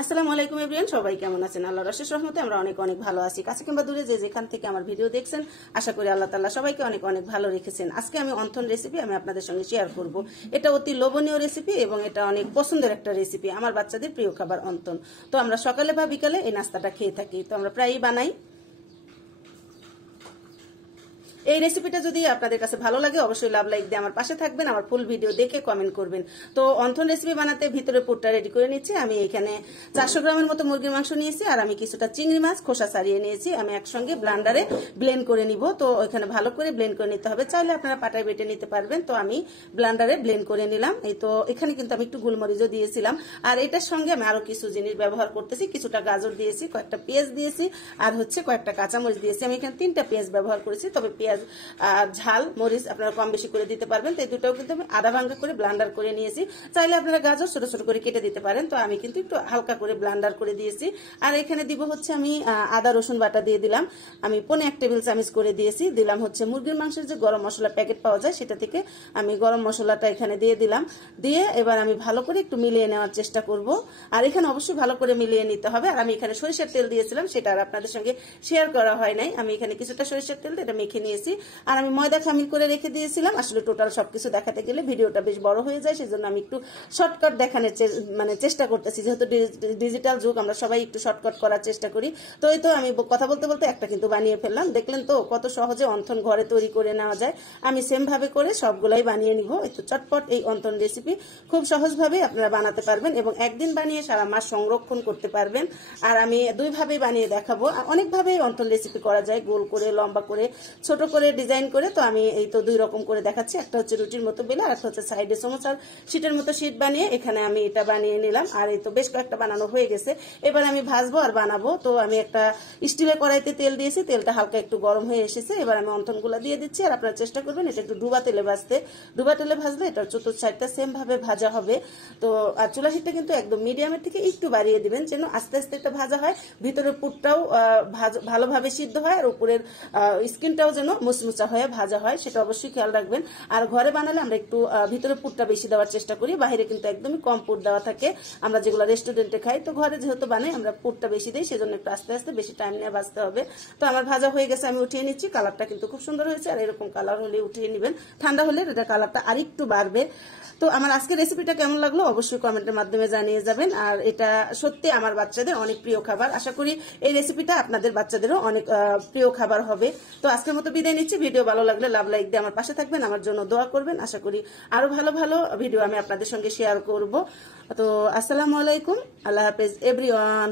আসসালামু আলাইকুম এভরিওয়ান, সবাই কেমন আছেন? আল্লাহর অশেষ রহমতে আমরা অনেক অনেক ভালো আছি। কাছে কিংবা দূরে যে যেখান থেকে আমার ভিডিও দেখছেন, আশা করি আল্লাহ তাআলা সবাইকে অনেক অনেক ভালো রেখেছেন। আজকে আমি অন্থন রেসিপি আমি আপনাদের সঙ্গে শেয়ার করব। এটা অতি লোভনীয় রেসিপি এবং এটা অনেক পছন্দের একটা রেসিপি। আমার বাচ্চাদের প্রিয় খাবার অন্থন। তো আমরা সকালে বা বিকালে এই নাস্তাটা খেয়ে থাকি, তো আমরা প্রায়ই বানাই। এই রেসিপিটা যদি আপনাদের কাছে ভালো লাগে অবশ্যই লাভ লাইক দিয়ে আমার পাশে থাকবেন, আমার ফুল ভিডিও দেখে কমেন্ট করবেন। তো অন্থন রেসিপি বানাতে ভিতরে পুরটা রেডি করে নিচ্ছি। আমি এখানে 400 গ্রামের মতো মুরগির মাংস নিয়েছি, আর আমি কিছুটা চিংড়ি মাছ খোসা ছাড়িয়ে নিয়েছি। আমি একসঙ্গে ব্লেন্ডারে ব্লেন্ড করে নিব। তো ওইখানে ভালো করে ব্লেন্ড করে নিতে হবে, চাইলে আপনারা পাটায় বেটে নিতে পারবেন। তো আমি ব্লেন্ডারে ব্লেন্ড করে নিলাম। এই তো এখানে কিন্তু আমি একটু গোলমরিচও দিয়েছিলাম, আর এটার সঙ্গে আমি আরো কিছু জিনিস ব্যবহার করতেছি। কিছুটা গাজর দিয়েছি, কয়েকটা পেঁয়াজ দিয়েছি, আর হচ্ছে কয়েকটা কাঁচামরিচ দিয়েছি। আমি এখানে 3টা পেঁয়াজ ব্যবহার করেছি, তবে পেঁয়াজ ঝাল মরিচ আপনারা কম বেশি করে দিতে পারবেন। তো এই দুটাও কিন্তু আমি আধা ভাঙ্গা করে ব্লেন্ডার করে নিয়েছি। চাইলে আপনারা গাজর ছোট ছোট করে কেটে দিতে পারেন। তো আমি কিন্তু একটু হালকা করে ব্লেন্ডার করে দিয়েছি। আর এখানে দিব হচ্ছে আমি আদা রসুন বাটা দিয়ে দিলাম। আমি 1.5 টেবিল চামচ করে দিয়েছি। দিলাম হচ্ছে মুরগির মাংসের যে গরম মশলা প্যাকেট পাওয়া যায়, সেটা থেকে আমি গরম মশলাটা এখানে দিয়ে দিলাম। দিয়ে এবার আমি ভালো করে একটু মিলিয়ে নেওয়ার চেষ্টা করব। আর এখানে অবশ্যই ভালো করে মিলিয়ে নিতে হবে। আর আমি এখানে সরিষার তেল দিয়েছিলাম, সেটা আর আপনাদের সঙ্গে শেয়ার করা হয় নাই। আমি এখানে কিছুটা সরিষার তেল এটা মেখে নিয়েছি। আর আমি ময়দা খামির করে রেখে দিয়েছিলাম। আসলে টোটাল সবকিছু দেখাতে গেলে ভিডিওটা বেশ বড় হয়ে যায়, সেজন্য আমি একটু শর্টকাট দেখানোর চেষ্টা করতেছি। যেহেতু ডিজিটাল যুগ, আমরা সবাই একটু শর্টকাট করার চেষ্টা করি। তো এই তো আমি কথা বলতে বলতে একটা কিন্তু বানিয়ে ফেললাম। দেখলেন তো কত সহজে অন্থন ঘরে তৈরি করে নেওয়া যায়। আমি সেম ভাবে করে সবগুলাই বানিয়ে নিব। এই তো চটপট এই অন্থন রেসিপি খুব সহজভাবে আপনারা বানাতে পারবেন এবং একদিন বানিয়ে সারা মাস সংরক্ষণ করতে পারবেন। আর আমি দুইভাবে বানিয়ে দেখাবো। অনেকভাবে অন্থন রেসিপি করা যায়, গোল করে, লম্বা করে, ছোট করে, ডিজাইন করে। তো আমি এই তো 2 রকম করে দেখাচ্ছি। একটা হচ্ছে রুটির মতো বেলা, আর একটা হচ্ছে সাইডে সমোসার শীটের মতো শীট বানিয়ে এখানে আমি এটা বানিয়ে নিলাম। আর এই তো বেশ কয়েকটা বানানো হয়ে গেছে। এবার আমি ভাজবো আর বানাবো। তো আমি একটা স্টিলের কড়াইতে তেল দিয়েছি, তেলটা হালকা একটু গরম হয়ে এসেছে। এবার আমি অন্থনগুলো দিয়ে দিচ্ছি। আর আপনারা চেষ্টা করবেন এটা একটু ডুবা তেলে ভাজতে। ডুবা তেলে ভাজলে এটার চতুর্থ সাইডটা সেম ভাবে ভাজা হবে। তো আর চুলা হিটটা কিন্তু একদম মিডিয়ামের থেকে একটু বাড়িয়ে দিবেন, যেন আস্তে আস্তে এটা ভাজা হয়, ভিতরের পুরটাও ভালোভাবে সিদ্ধ হয়, আর উপরের স্কিনটাও যেন মুচমুচা হয়ে ভাজা হয়, সেটা অবশ্যই খেয়াল রাখবেন। আর ঘরে বানালে আমরা একটু ভিতরে পুরটা বেশি দেওয়ার চেষ্টা করি, বাইরে কিন্তু একদমই কম পুর দেওয়া থাকে আমরা যেগুলো রেস্টুরেন্টে খাই। তো ঘরে যেহেতু বানাই আমরা পুরটা বেশি দিই, সেজন্য একটু আস্তে আস্তে বেশি টাইম নিয়ে ভাজতে হবে। তো আমার ভাজা হয়ে গেছে, আমি উঠিয়ে নিচ্ছি। কালারটা কিন্তু খুব সুন্দর হয়েছে, আর এরকম কালার হলে উঠিয়ে নেবেন। ঠান্ডা হলে এটা কালারটা আরেকটু বাড়বে। তো আমার আজকের রেসিপিটা কেমন লাগলো অবশ্যই কমেন্টের মাধ্যমে জানিয়ে যাবেন। আর এটা সত্যি আমার বাচ্চাদের অনেক প্রিয় খাবার। আশা করি এই রেসিপিটা আপনাদের বাচ্চাদেরও অনেক প্রিয় খাবার হবে। তো আজকের মতো বিদায় নিচ্ছি। ভিডিও ভালো লাগলে লাভ লাইক দিয়ে আমার পাশে থাকবেন, আমার জন্য দোয়া করবেন। আশা করি আরো ভালো ভালো ভিডিও আমি আপনাদের সঙ্গে শেয়ার করব। তো আসসালামু আলাইকুম, আল্লাহ হাফেজ এভরিওয়ান।